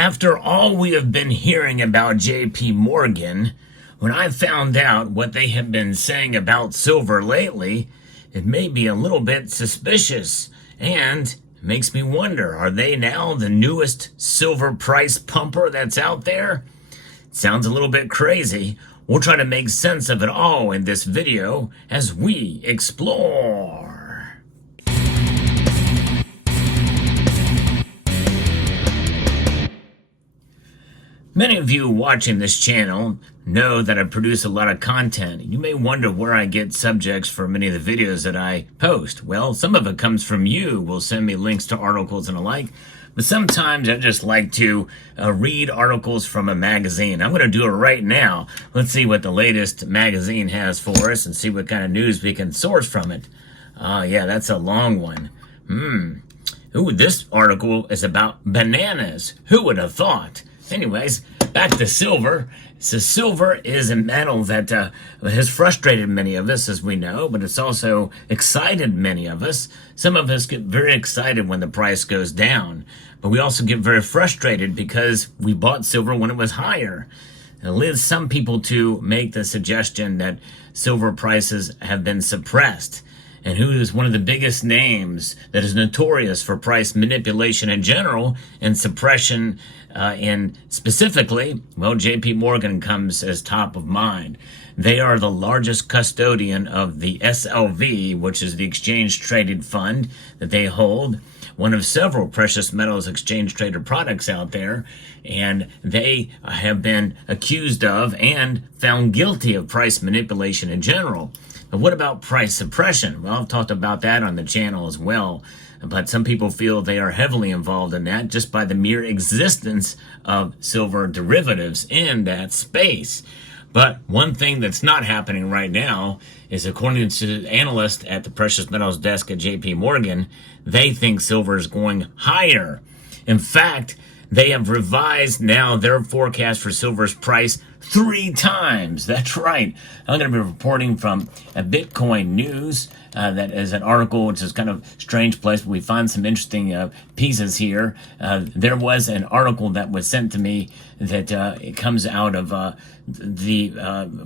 After all we have been hearing about JP Morgan, when I found out what they have been saying about silver lately, it made me a little bit suspicious, and it makes me wonder, are they now the newest silver price pumper that's out there? It sounds a little bit crazy. We'll try to make sense of it all in this video as we explore. Many of you watching this channel know that I produce a lot of content. You may wonder where I get subjects for many of the videos that I post. Well, some of it comes from you. Will send me links to articles and the like. But sometimes I just like to read articles from a magazine. I'm going to do it right now. Let's see what the latest magazine has for us and see what kind of news we can source from it. Yeah, that's a long one. Ooh, this article is about bananas. Who would have thought? Anyways, back to silver. So silver is a metal that has frustrated many of us, as we know, but it's also excited many of us. Some of us get very excited when the price goes down, but we also get very frustrated because we bought silver when it was higher. It leads some people to make the suggestion that silver prices have been suppressed. And who is one of the biggest names that is notorious for price manipulation in general and suppression in specifically, well, JP Morgan comes as top of mind. They are the largest custodian of the SLV, which is the exchange traded fund that they hold, one of several precious metals exchange traded products out there, and they have been accused of and found guilty of price manipulation in general. But what about price suppression? Well, I've talked about that on the channel as well, but some people feel they are heavily involved in that just by the mere existence of silver derivatives in that space. But one thing that's not happening right now is, according to analysts at the precious metals desk at JP Morgan, they think silver is going higher. In fact, they have revised now their forecast for silver's price 3 times. That's right. I'm going to be reporting from a Bitcoin News. That is an article, which is kind of a strange place, but we find some interesting pieces here. There was an article that was sent to me that it comes out of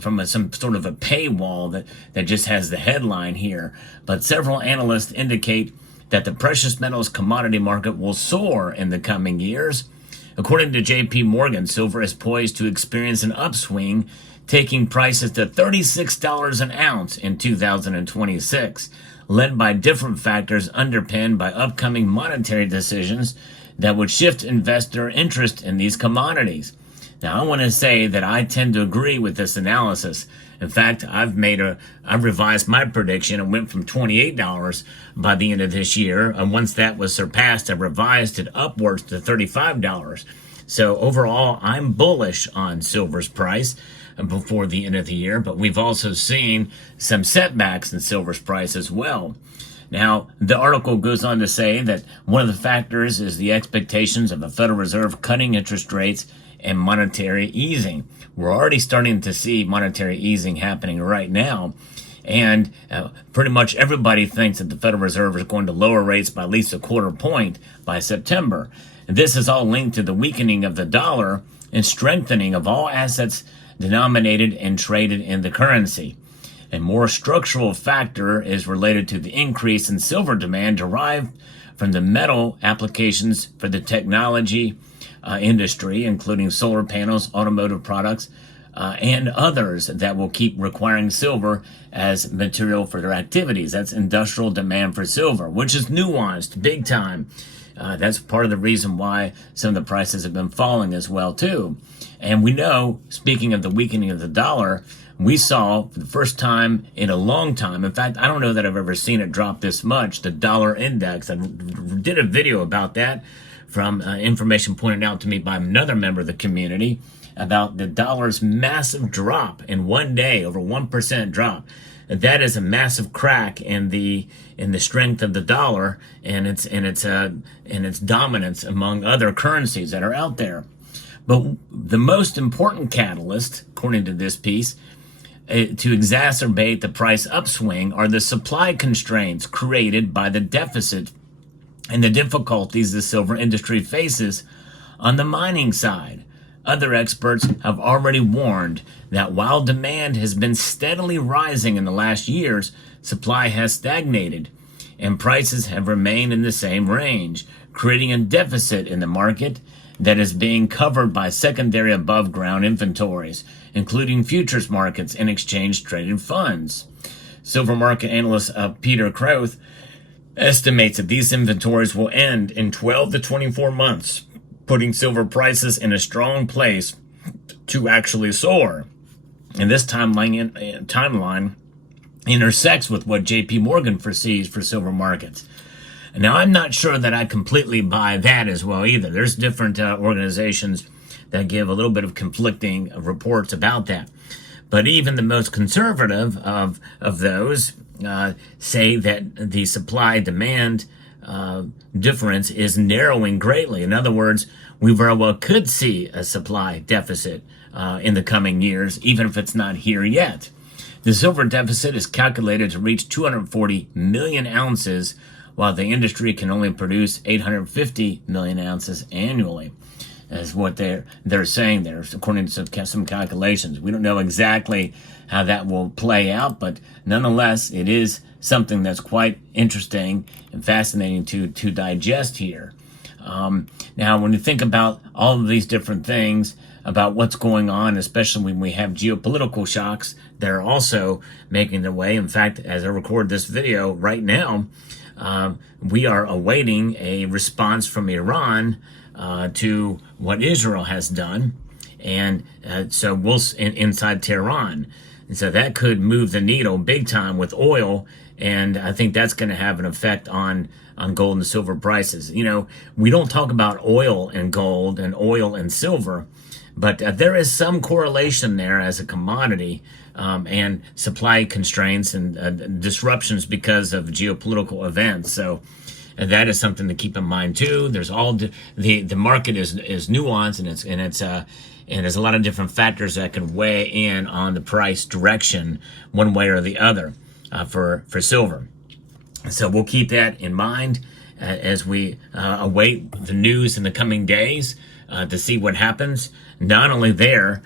from some sort of a paywall that just has the headline here. But several analysts indicate that the precious metals commodity market will soar in the coming years. According to JP Morgan, silver is poised to experience an upswing, taking prices to $36 an ounce in 2026, led by different factors underpinned by upcoming monetary decisions that would shift investor interest in these commodities. Now, I want to say that I tend to agree with this analysis. In fact, I've revised my prediction and went from $28 by the end of this year. And once that was surpassed, I revised it upwards to $35. So overall, I'm bullish on silver's price before the end of the year, but we've also seen some setbacks in silver's price as well. Now, the article goes on to say that one of the factors is the expectations of the Federal Reserve cutting interest rates and monetary easing. We're already starting to see monetary easing happening right now. And pretty much everybody thinks that the Federal Reserve is going to lower rates by at least a 1/4 point by September. And this is all linked to the weakening of the dollar and strengthening of all assets denominated and traded in the currency. A more structural factor is related to the increase in silver demand derived from the metal applications for the technology industry, including solar panels, automotive products, and others that will keep requiring silver as material for their activities. That's industrial demand for silver, which is nuanced big time. That's part of the reason why some of the prices have been falling as well, too. And we know, speaking of the weakening of the dollar, we saw for the first time in a long time, in fact, I don't know that I've ever seen it drop this much, the dollar index. I did a video about that from information pointed out to me by another member of the community about the dollar's massive drop in one day, over 1% drop. That is a massive crack in the strength of the dollar and its dominance among other currencies that are out there. But the most important catalyst, according to this piece, to exacerbate the price upswing are the supply constraints created by the deficit and the difficulties the silver industry faces On the mining side, other experts have already warned that while demand has been steadily rising in the last years, supply has stagnated and prices have remained in the same range, creating a deficit in the market that is being covered by secondary above ground inventories, including futures markets and exchange traded funds. Silver market analyst Peter Krauth estimates that these inventories will end in 12 to 24 months, putting silver prices in a strong place to actually soar. And this timeline intersects with what JP Morgan foresees for silver markets. Now, I'm not sure that I completely buy that as well either. There's different organizations that give a little bit of conflicting reports about that. But even the most conservative of those say that the supply-demand difference is narrowing greatly. In other words, we very well could see a supply deficit in the coming years, even if it's not here yet. The silver deficit is calculated to reach 240 million ounces, while the industry can only produce 850 million ounces annually, is what they're saying there, according to some calculations. We don't know exactly how that will play out, but nonetheless, it is something that's quite interesting and fascinating to digest here. Now, when you think about all of these different things, about what's going on, especially when we have geopolitical shocks that are also making their way. In fact, as I record this video right now, we are awaiting a response from Iran to what Israel has done, and so we'll inside Tehran, and so that could move the needle big time with oil, and I think that's going to have an effect on gold and silver prices. You know, we don't talk about oil and gold and oil and silver, but there is some correlation there as a commodity, and supply constraints and disruptions because of geopolitical events. So that is something to keep in mind too. There's all the market is nuanced, and there's a lot of different factors that can weigh in on the price direction one way or the other for silver. So we'll keep that in mind as we await the news in the coming days to see what happens. Not only there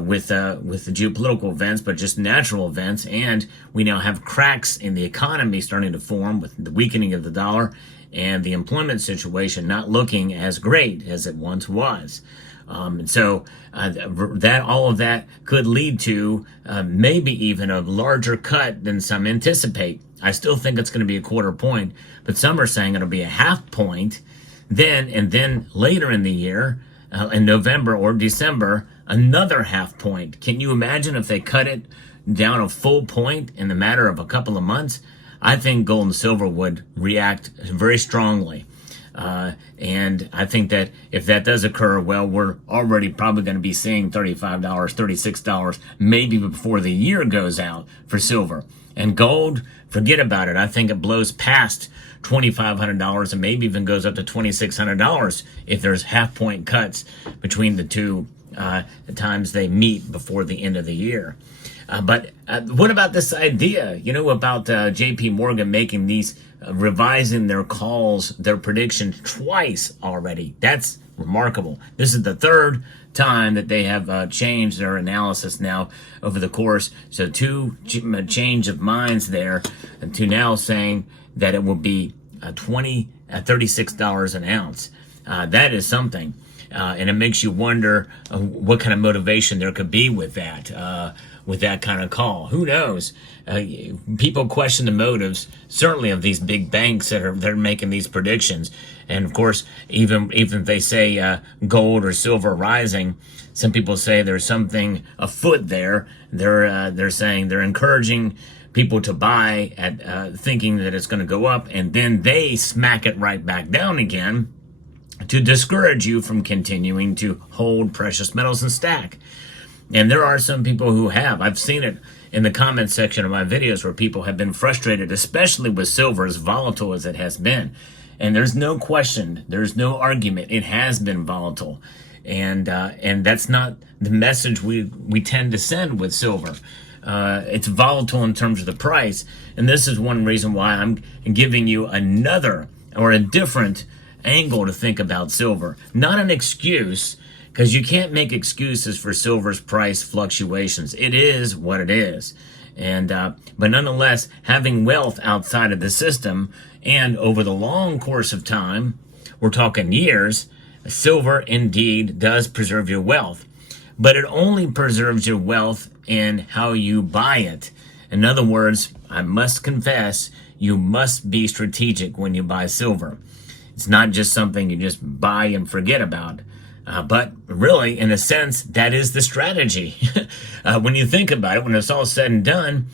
with the geopolitical events, but just natural events, and we now have cracks in the economy starting to form with the weakening of the dollar and the employment situation not looking as great as it once was. And so that all of that could lead to maybe even a larger cut than some anticipate. I still think it's going to be a quarter point, but some are saying it'll be a half point. Then later in the year, in November or December, another half point. Can you imagine if they cut it down a full point in the matter of a couple of months? I think gold and silver would react very strongly. And I think that if that does occur, well, we're already probably going to be seeing $35, $36, maybe before the year goes out for silver. And gold, forget about it. I think it blows past $2,500 and maybe even goes up to $2,600 if there's half point cuts between the two times they meet before the end of the year. But what about this idea, about JP Morgan making these, revising their calls, their predictions twice already? That's remarkable. This is the third time that they have changed their analysis now over the course. So two change of minds there, to now saying that it will be $36 an ounce. That is something. And it makes you wonder what kind of motivation there could be with that kind of call. Who knows? People question the motives, certainly of these big banks they're making these predictions. And of course, even if they say gold or silver rising, some people say there's something afoot there. They're saying they're encouraging people to buy at thinking that it's going to go up, and then they smack it right back down again to discourage you from continuing to hold precious metals and stack. And there are some people who have. I've seen it in the comments section of my videos where people have been frustrated, especially with silver, as volatile as it has been. And there's no question, there's no argument, it has been volatile. And that's not the message we tend to send with silver. It's volatile in terms of the price. And this is one reason why I'm giving you another or a different angle to think about silver. Not an excuse, because you can't make excuses for silver's price fluctuations. It is what it is. And but nonetheless, having wealth outside of the system and over the long course of time, we're talking years, silver indeed does preserve your wealth. But it only preserves your wealth in how you buy it. In other words, I must confess, you must be strategic when you buy silver. It's not just something you just buy and forget about. But really, in a sense, that is the strategy. When you think about it, when it's all said and done,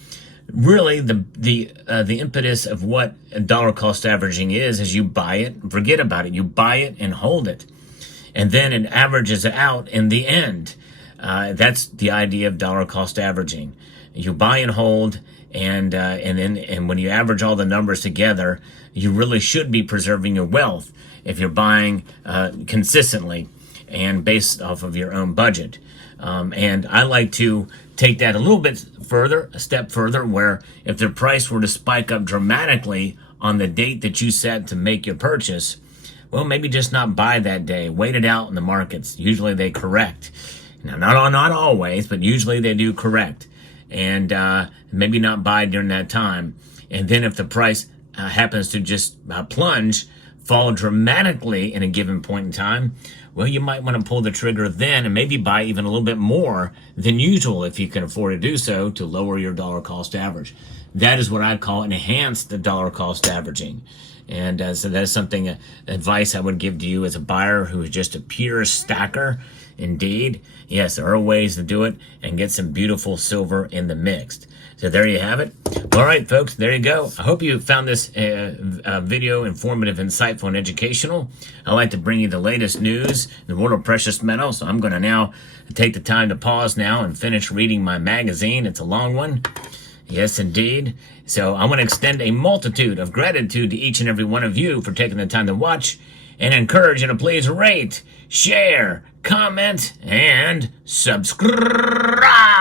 really the impetus of what dollar cost averaging is you buy it and forget about it. You buy it and hold it. And then it averages out in the end. That's the idea of dollar cost averaging. You buy and hold, and when you average all the numbers together, you really should be preserving your wealth if you're buying consistently and based off of your own budget. And I like to take that a little bit further, a step further, where if the price were to spike up dramatically on the date that you set to make your purchase, well, maybe just not buy that day. Wait it out in the markets. Usually they correct. Now, not always, but usually they do correct. And maybe not buy during that time. And then if the price happens to just plunge, fall dramatically in a given point in time, well, you might want to pull the trigger then and maybe buy even a little bit more than usual if you can afford to do so to lower your dollar cost average. That is what I call enhanced dollar cost averaging. And so that's something, advice I would give to you as a buyer who is just a pure stacker. Indeed, yes, there are ways to do it and get some beautiful silver in the mix. So there you have it. All right, folks, there you go. I hope you found this video informative, insightful, and educational. I like to bring you the latest news in the world of precious metals. So I'm going to now take the time to pause now and finish reading my magazine. It's a long one. Yes, indeed. So I want to extend a multitude of gratitude to each and every one of you for taking the time to watch, and encourage you to please rate, share, comment, and subscribe.